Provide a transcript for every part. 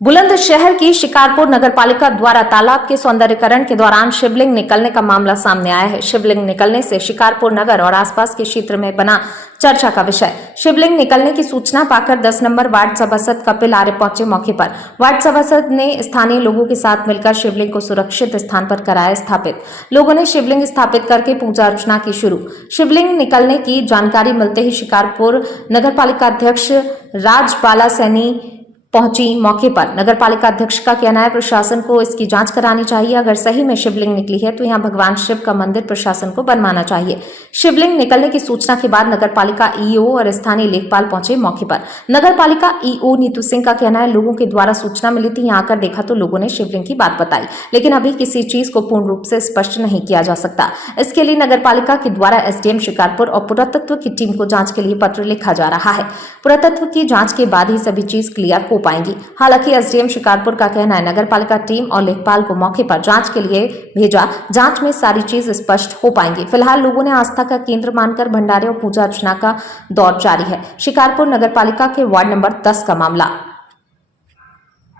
बुलंदशहर की शिकारपुर नगरपालिका द्वारा तालाब के सौंदर्यीकरण के दौरान शिवलिंग निकलने का मामला सामने आया है। शिवलिंग निकलने से शिकारपुर नगर और आसपास के क्षेत्र में बना चर्चा का विषय। शिवलिंग निकलने की सूचना पाकर 10 नंबर वार्ड सभासद कपिल आर्य पहुंचे मौके पर। वार्ड सभासद ने स्थानीय लोगों के साथ मिलकर शिवलिंग को सुरक्षित स्थान पर कराया स्थापित। लोगों ने शिवलिंग स्थापित करके पूजा अर्चना की शुरू। शिवलिंग निकलने की जानकारी मिलते ही शिकारपुर नगरपालिका अध्यक्ष राजबाला सैनी पहुंची मौके पर। नगरपालिका अध्यक्ष का कहना है प्रशासन को इसकी जांच करानी चाहिए। अगर सही में शिवलिंग निकली है तो यहां भगवान शिव का मंदिर प्रशासन को बनवाना चाहिए। शिवलिंग निकलने की सूचना के बाद नगरपालिका ईओ और स्थानीय लेखपाल पहुंचे मौके पर। नगरपालिका ईओ नीतू सिंह का कहना है लोगों के द्वारा सूचना मिली थी, यहां आकर देखा तो लोगों ने शिवलिंग की बात बताई, लेकिन अभी किसी चीज को पूर्ण रूप से स्पष्ट नहीं किया जा सकता। इसके लिए नगरपालिका के द्वारा एसडीएम शिकारपुर और पुरातत्व की टीम को जांच के लिए पत्र लिखा जा रहा है। पुरातत्व की जांच के बाद ही सभी चीज क्लियर हो पाएंगी। हालांकि एसडीएम शिकारपुर का कहना है नगरपालिका टीम और लेखपाल को मौके पर जांच के लिए भेजा, जांच में सारी चीज स्पष्ट हो पाएंगी। फिलहाल लोगों ने आस्था का केंद्र मानकर भंडारे और पूजा अर्चना का दौर जारी है। शिकारपुर नगरपालिका के वार्ड नंबर 10 का मामला।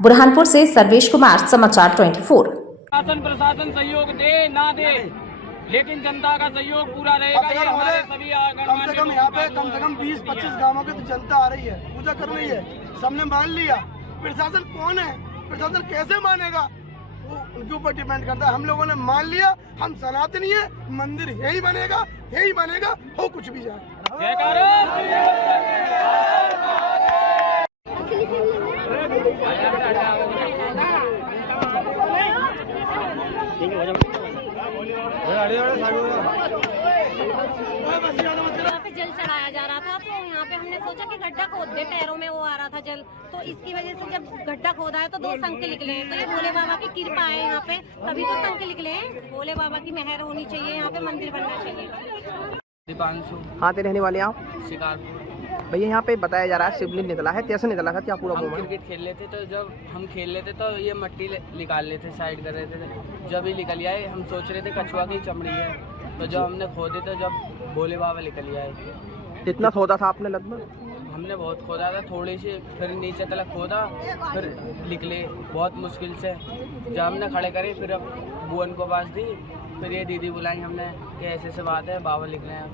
बुरहानपुर से सर्वेश कुमार, समाचार 24। शासन प्रशासन सहयोग दे ना दे, लेकिन जनता का सहयोग पूरा रहेगा। ये हमारे सभी कम से कम यहाँ पे कम से कम 20-25 गांवों की तो जनता आ रही है, पूजा कर रही है, सबने मान लिया। प्रशासन कौन है, प्रशासन कैसे मानेगा, वो उनके ऊपर डिपेंड करता है। हम लोगों ने मान लिया, हम सनातनी है, मंदिर यही बनेगा, हो कुछ भी जाए। यहाँ पे जल चढ़ाया जा रहा था, तो यहाँ पे हमने सोचा कि गड्ढा खोद दे, पैरों में वो आ रहा था जल, तो इसकी वजह से जब गड्ढा खोदा है तो 2 संख निकले हैं। तो ये भोले बाबा की कृपा है यहाँ पे, तभी तो संख निकले हैं। भोले बाबा की मेहर होनी चाहिए, यहाँ पे मंदिर बनना चाहिए। दीपांशु। हाँ, ते रहने वाले आप? शिकारपुर। भैया यहाँ पे बताया जा रहा है शिवलिंग निकला है, कैसे निकला था, क्या पूरा हम क्रिकेट खेल रहे थे, तो जब हम खेल रहे थे तो ये मट्टी निकाल रहे थे, साइड कर रहे थे। जब ये निकल आए हम सोच रहे थे कछुआ की चमड़ी है, तो जब हमने खोदे तो जब भोले बाबा निकल आए। कितना खोदा था आपने लगभग? हमने बहुत खोदा था, थोड़ी सी, फिर नीचे तक खोदा, फिर निकले बहुत मुश्किल से। जब हमने खड़े करे फिर अब बुअन को पास दी, फिर ये दीदी बुलाई हमने कि ऐसे बात है, बाबा निकले हैं।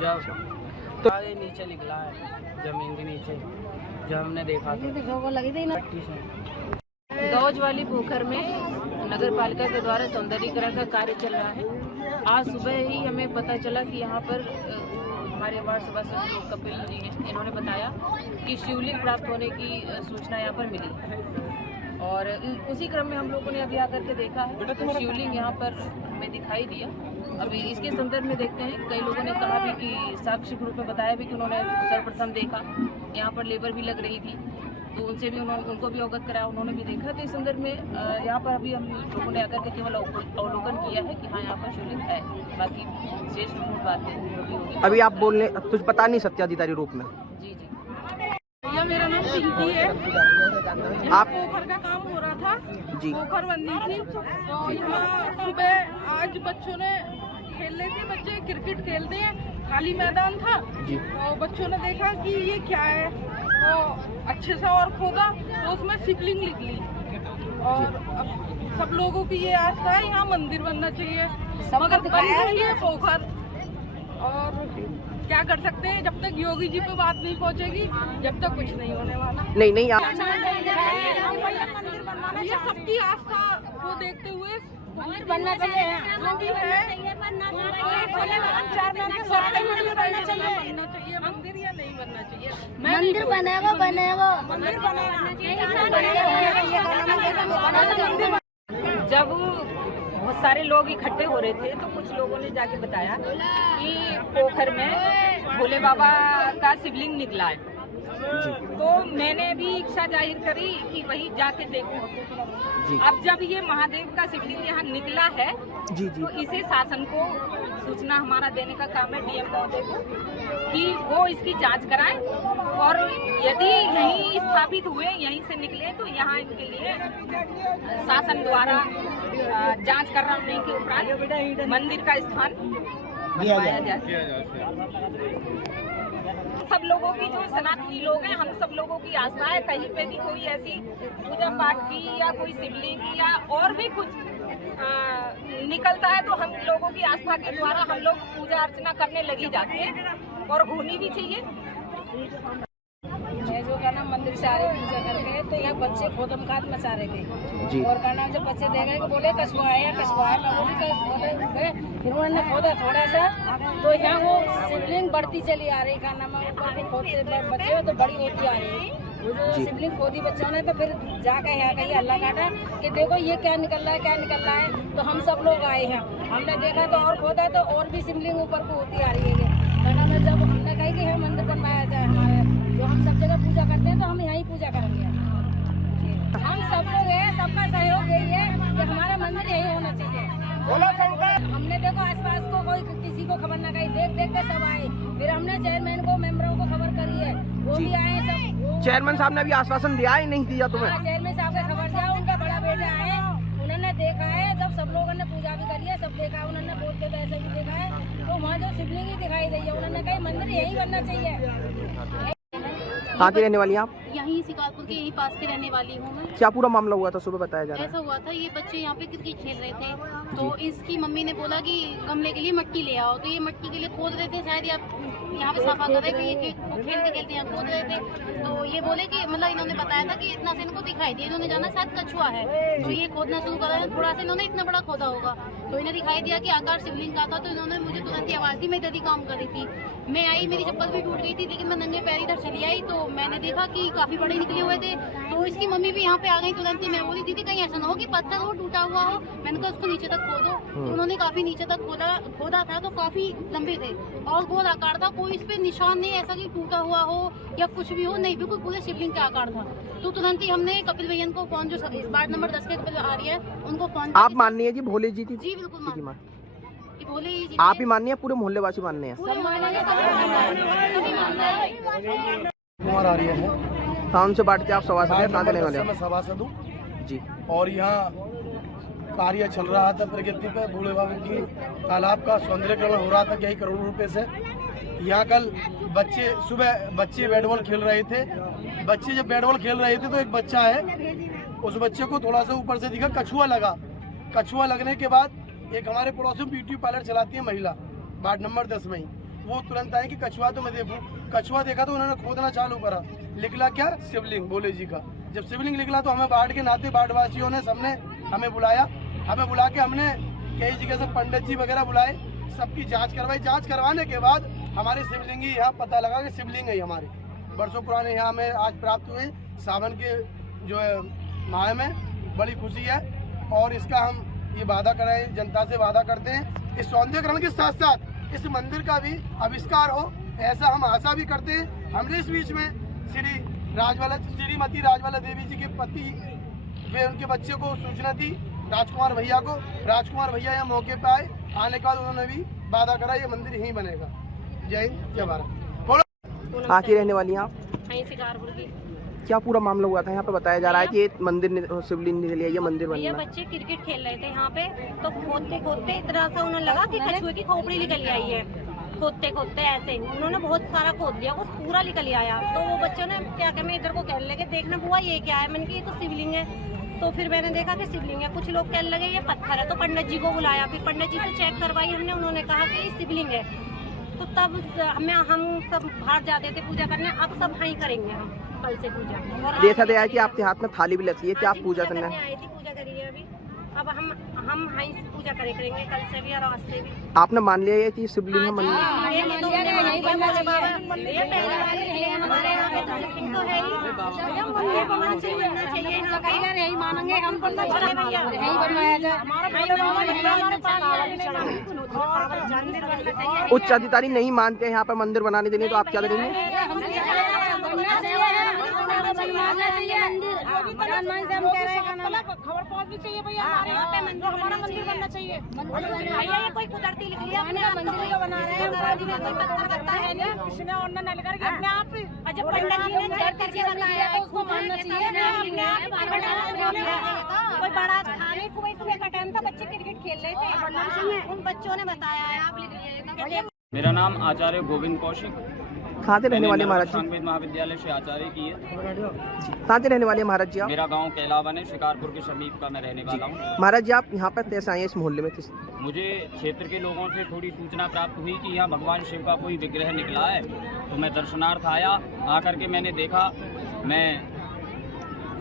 जब तो ये नीचे निकला है, जमीन के नीचे, जब हमने देखा तो दौज वाली पोखर में नगरपालिका के द्वारा सौंदर्यीकरण का कार्य चल रहा है। आज सुबह ही हमें पता चला कि यहाँ पर हमारे वार्ड सभासद जो कपिल जी हैं, इन्होंने बताया कि शिवलिंग प्राप्त होने की सूचना यहाँ पर मिली, और उसी क्रम में हम लोगों ने अभी आकर के देखा है तो शिवलिंग यहाँ पर हमें दिखाई दिया। अभी इसके संदर्भ में देखते हैं, कई लोगों ने कहा भी कि साक्षी रूप में बताया भी कि उन्होंने सर्वप्रथम देखा, यहाँ पर लेबर भी लग रही थी, तो उनसे भी उनको भी अवगत कराया, उन्होंने भी देखा। तो इस संदर्भ में यहाँ पर अभी हम लोगों ने आकर के केवल अवलोकन किया है कि हाँ यहाँ पर शिवलिंग है, बाकी शेष बातें होगी। अभी आप बोलने कुछ बता नहीं सकते अधिकारी रूप में? जी जी, भैया मेरा नाम पिंकी है। आप पोखर का काम हो रहा था जी, पोखर बननी थी, तो यहाँ सुबह आज बच्चों ने खेल रहे थे, बच्चे क्रिकेट खेलते हैं, खाली मैदान था, तो बच्चों ने देखा कि ये क्या है, तो अच्छे से और खोदा तो उसमें शिवलिंग निकली। और अब सब लोगों की ये आस्था है यहाँ मंदिर बनना चाहिए, मगर बन रही है पोखर, और क्या कर सकते हैं, जब तक योगी जी पे बात नहीं पहुँचेगी जब तक कुछ नहीं होने वाला। नहीं आप ये सबकी आस्था को देखते हुए मंदिर बनना चाहिए, मंदिर या नहीं बनना चाहिए, मंदिर बनेगा जब बहुत सारे लोग इकट्ठे हो रहे थे तो कुछ लोगों ने जाके बताया कि पोखर में भोले बाबा का शिवलिंग निकला है, तो मैंने भी इच्छा जाहिर करी कि वही जाके देखूं। अब जब ये महादेव का शिवलिंग यहाँ निकला है तो इसे शासन को सूचना हमारा देने का काम है, डीएम महोदय को, कि वो इसकी जांच कराएं, और यदि यहीं स्थापित हुए, यहीं से निकले, तो यहाँ इनके लिए शासन द्वारा जांच कराने के उपरांत मंदिर का स्थान बनवाया जाए। सब लोगों की जो सनातनी लोग हैं, हम सब लोगों की आस्था है, कहीं पे भी कोई ऐसी पूजा पाठ की या कोई शिवलिंग की या और भी कुछ निकलता है तो हम लोगों की आस्था के द्वारा हम लोग पूजा अर्चना करने लगी जाते हैं और होनी भी चाहिए। मैं जो क्या नाम मंदिर से आ रही पूजा करके तो यहाँ बच्चे खोदम खाद मचा रहे थे और क्या नाम जब बच्चे देखे कि बोले कछुआ है मैं बोली बोले फिर उन्होंने खोदा थोड़ा सा तो यहाँ वो शिवलिंग बढ़ती चली आ रही, क्या नाम ऊपर खोदते बच्चे तो बड़ी होती आ रही। वो जो शिवलिंग खोदी बच्चों ने तो फिर जाकर यहाँ कहीं हल्ला काटा कि देखो ये क्या निकल रहा है तो हम सब लोग आए हैं, हमने देखा तो और खोदा तो और भी शिवलिंग ऊपर को होती आ रही है। जब हमने कहा कि यहाँ मंदिर बनवाया जाए हमारे जो हम सब जगह पूजा करते हैं तो हम यहीं पूजा करेंगे। हम सब लोग हैं, सबका सहयोग यही है कि हमारा मंदिर यही होना चाहिए। हमने देखो आसपास को कोई किसी को खबर ना कही, देख के सब आए, फिर हमने चेयरमैन को मेंबरों को खबर करी है, वो भी आए सब। चेयरमैन साहब ने भी आश्वासन दिया है, नहीं दिया तुम्हें? चेयरमैन साहब को खबर दिया, उनका बड़ा बेटा आए, उन्होंने देखा है, जब सब लोगों ने पूजा भी करी है, सब देखा है, उन्होंने बोलते तो ऐसे भी देखा है तो वहाँ जो शिवलिंग ही दिखाई दी है, उन्होंने कहा मंदिर यही बनना चाहिए। कहाँ की रहने वाली हैं आप? यहीं शिकारपुर के यहीं पास की रहने वाली हूँ मैं। क्या पूरा मामला हुआ था सुबह बताया जा रहा है? ऐसा हुआ था, ये बच्चे यहाँ पे क्रिकेट खेल रहे थे तो इसकी मम्मी ने बोला कि गमले के लिए मिट्टी ले आओ, तो ये मिट्टी के लिए खोद रहे थे, शायद या यहाँ पे सफा कर रहे थे, खेलते खेलते यहाँ खोद रहे थे तो ये बोले कि मतलब इन्होंने बताया था कि इतना से इनको दिखाई दिया, इन्होंने जाना शायद कछुआ है तो ये खोदना शुरू करा है, थोड़ा सा इन्होंने इतना बड़ा खोदा होगा तो इन्हें दिखाई दिया कि आकार शिवलिंग का था तो इन्होंने मुझे तुरंत ही आवाज़ दी। मैं इधर ही काम कर रही थी, मैं आई, मेरी चप्पल भी टूट गई थी लेकिन मैं नंगे पैर इधर चली आई तो मैंने देखा कि काफ़ी बड़े निकले हुए थे तो इसकी मम्मी भी यहाँ पे आ गई तुरंत ही। मैं बोली दीदी कहीं ऐसा ना हो कि पत्थर हो टूटा हुआ हो, मैंने कहा उसको नीचे तक खोदो तो उन्होंने काफ़ी नीचे तक खोदा था तो काफ़ी लंबे थे और गोल आकार था, कोई इस पे निशान नहीं ऐसा कि टूटा हुआ हो या कुछ भी हो, नहीं बिल्कुल पूरे शिवलिंग का आकार था। तो तुरंत ही हमने कपिल भैया को फोन, जो वार्ड नंबर 10 के कपिल आ रही है उनको फोन। आप माननी है जी भोले जी थी? जी बिल्कुल भोले जी। आप ही माननी है, पूरे मोहल्ले वासी मानने हैं? कुमार आर्य है। कौन से बांटते आप सभासद हैं? कहाँ देने वाले? मैं सभासद हूँ जी। और यहाँ कार्य चल रहा था प्रगति पे, भोले बाबू की तालाब का सौंदर्यीकरण हो रहा था कई करोड़ रुपए से। यहाँ कल सुबह बच्चे बैट बॉल खेल रहे थे, बच्चे जब बैट बॉल खेल रहे थे तो एक बच्चा है, उस बच्चे को थोड़ा सा ऊपर से दिखा कछुआ लगा। कछुआ लगने के बाद एक हमारे पड़ोस में ब्यूटी पार्लर चलाती है महिला, वार्ड नंबर 10 में ही, वो तुरंत आए कि कछुआ तो मैं देखूं। कछुआ देखा तो उन्होंने खोदना चालू करा, निकला क्या? शिवलिंग भोले जी का। जब शिवलिंग निकला तो हमें वार्ड के नाते वार्ड वासियों ने सबने हमें बुलाया, हमें बुला के हमने कई जगह से पंडित जी वगैरह बुलाए, सबकी जांच करवाई। जांच करवाने के बाद हमारे शिवलिंग ही यहाँ पता लगा कि शिवलिंग है हमारे वर्षों पुराने यहाँ हमें आज प्राप्त हुए सावन के जो है माह में। बड़ी खुशी है और इसका हम ये वादा कराएं, जनता से वादा करते हैं इस सौंदर्यीकरण के साथ साथ इस मंदिर का भी आविष्कार हो, ऐसा हम आशा भी करते हैं। हमने इस बीच में श्रीमती राजवाला देवी जी के पति वे उनके बच्चे को सूचना दी, राजकुमार भैया को। राजकुमार भैया यहाँ मौके पे आए, आने के बाद उन्होंने भी वादा करा ये मंदिर यहीं बनेगा। जय हिंद, जय भारत। कहाँ की रहने वाली हैं आप? शिकारपुर की। क्या पूरा मामला हुआ था? यहाँ पे बताया जा रहा है कि ये मंदिर शिवलिंग निकली है, ये मंदिर भैया बना। बच्चे क्रिकेट खेल रहे थे यहाँ पे तो खोदते खोदते इतना सा उन्हें लगा कि कछुए की खोपड़ी निकल आई है। खोदते खोदते ऐसे उन्होंने बहुत सारा खोद दिया, वो पूरा निकल आया। तो वो बच्चों ने क्या क्या, मैं इधर को कहने लगे देखना बुआ ये क्या है, मैंने कहा ये तो शिवलिंग है। तो फिर मैंने देखा कि शिवलिंग है, कुछ लोग कहने लगे ये पत्थर है, तो पंडित जी को बुलाया, फिर पंडित जी से चेक करवाई हमने, उन्होंने कहा कि ये शिवलिंग है। तो तब हम सब बाहर जाते थे पूजा करने, अब सब वहीं करेंगे हम कल से पूजा। देखा गया है कि आपके हाथ में थाली भी लगती है, क्या आप पूजा करने आई थी? पूजा करी है अभी, अब हम वहीं पूजा करेंगे कल से भी और आज से भी। आपने मान लिया है कि शिवलिंग है मंदिर? उच्च अधिकारी नहीं मानते हैं यहाँ पर मंदिर बनाने के लिए, तो आप क्या करेंगे? खबर पहुंचनी चाहिए भैया, हमारा मंदिर बनना चाहिए। भैया ये कोई कुदरती लिख लिया अपने मंदिर को बना रहे हैं, कोई पत्थर करता है किसने ऑनर न लेकर के अपने आप ही जब पंडित जी ने चेक करके बताया तो उसको मानना चाहिए। कोई बड़ा था नहीं, सुबह का टाइम था, बच्चे क्रिकेट खेल रहे थे, उन बच्चों ने बताया है। आप लिख लीजिए। मेरा नाम आचार्य गोविंद कौशिक। कहाँ से रहने वाले महाराज जी? संवेद महाविद्यालय से आचार्य की है। कहाँ से रहने वाले महाराज जी आप? मेरा गांव कैलावन है, शिकारपुर के समीप का मैं रहने वाला हूँ। महाराज जी आप यहाँ पर कैसे आए इस मोहल्ले में? मुझे क्षेत्र के लोगों से थोड़ी सूचना प्राप्त हुई कि यहाँ भगवान शिव का कोई विग्रह निकला है, तो मैं दर्शनार्थ आया। आकर के मैंने देखा, मैं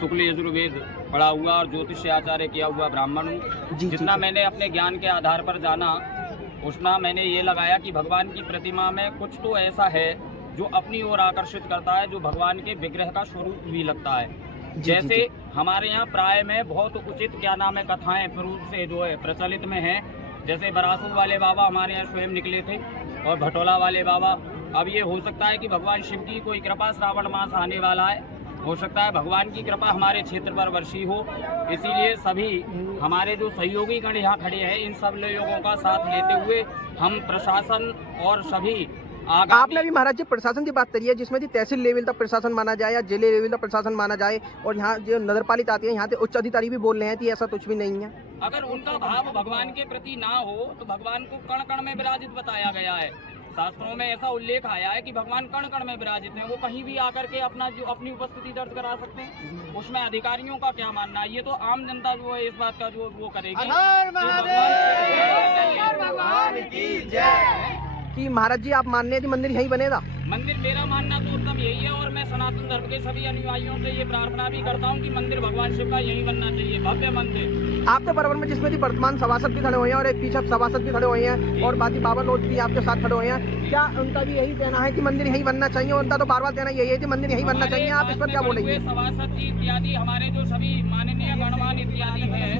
शुक्ल यजुर्वेद पढ़ा हुआ और ज्योतिष से आचार्य किया हुआ ब्राह्मण हूँ। जितना मैंने अपने ज्ञान के आधार पर जाना, उतना मैंने ये लगाया कि भगवान की प्रतिमा में कुछ तो ऐसा है जो अपनी ओर आकर्षित करता है, जो भगवान के विग्रह का स्वरूप भी लगता है। जैसे हमारे यहाँ प्राय में बहुत उचित क्या नाम है कथाएं पूर्व से जो है प्रचलित में है। जैसे बरासू वाले बाबा हमारे यहाँ स्वयं निकले थे और भटोला वाले बाबा। अब ये हो सकता है कि भगवान शिव की कोई कृपा, श्रावण मास आने वाला है, हो सकता है भगवान की कृपा हमारे क्षेत्र पर वर्षी हो, इसीलिए सभी हमारे जो सहयोगी गण यहाँ खड़े हैं, इन सब लोगों का साथ लेते हुए हम प्रशासन और सभी आपने अभी महाराज जी प्रशासन की बात करी है, जिसमें तहसील लेवल तक प्रशासन माना जाए या जिले लेवल तक प्रशासन माना जाए, और यहाँ जो नगर पालिका आती है यहाँ के उच्च अधिकारी भी बोल रहे हैं कि ऐसा कुछ भी नहीं है। अगर उनका भाव भगवान के प्रति ना हो तो भगवान को कण कण में विराजित बताया गया है। शास्त्रों में ऐसा उल्लेख आया है कि भगवान कण कण में विराजित हैं, वो कहीं भी आकर के अपनी उपस्थिति दर्ज करा सकते हैं। उसमें अधिकारियों का क्या मानना है? ये तो आम जनता जो है इस बात का जो वो करेगी। कि महाराज जी आप मानने हैं कि मंदिर यहीं बनेगा? मंदिर, मेरा मानना तो उत्तम यही है, और मैं सनातन धर्म के सभी अनुयायियों से ये प्रार्थना भी करता हूँ कि मंदिर भगवान शिव का यही बनना चाहिए, भव्य मंदिर। आपके बराबर में जिसमें वर्तमान सभासद भी खड़े हुए हैं और एक पीछे सभासद भी खड़े हुए हैं और बाकी बाबा लोग भी आपके साथ खड़े हुए हैं, क्या उनका भी यही कहना है कि मंदिर यही बनना चाहिए? उनका तो बार बार कहना यही है कि मंदिर यही बनना चाहिए, आप इस पर क्या बोलेंगे? सभासद जी इत्यादि हमारे जो सभी माननीय गणमान्य इत्यादि है,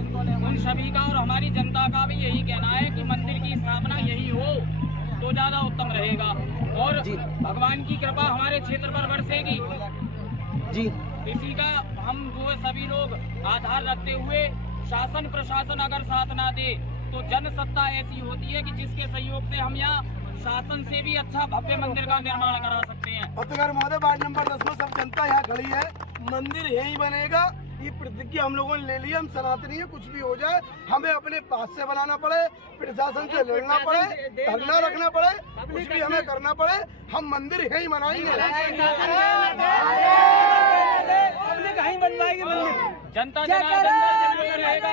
उन सभी का और हमारी जनता का भी यही कहना है कि मंदिर की स्थापना यही हो तो ज्यादा उत्तम रहेगा और भगवान की कृपा हमारे क्षेत्र पर बरसेगी जी। इसी का हम जो सभी लोग आधार रखते हुए, शासन प्रशासन अगर साथ ना दे तो जन सत्ता ऐसी होती है कि जिसके सहयोग से हम यहाँ शासन से भी अच्छा भव्य मंदिर का निर्माण करा सकते हैं। पत्रकार महोदय, वार्ड नंबर 10 में सब जनता यहाँ खड़ी है, मंदिर यही बनेगा, ये प्रतिज्ञा हम लोगों ने ले ली। हम सनातनी है, कुछ भी हो जाए हमें अपने पास से बनाना पड़े, प्रशासन से लड़ना पड़े, धरना रखना पड़े, कुछ भी हमें करना पड़े, हम मंदिर यही बनाएंगे। जनता जनार्दन रहेगा।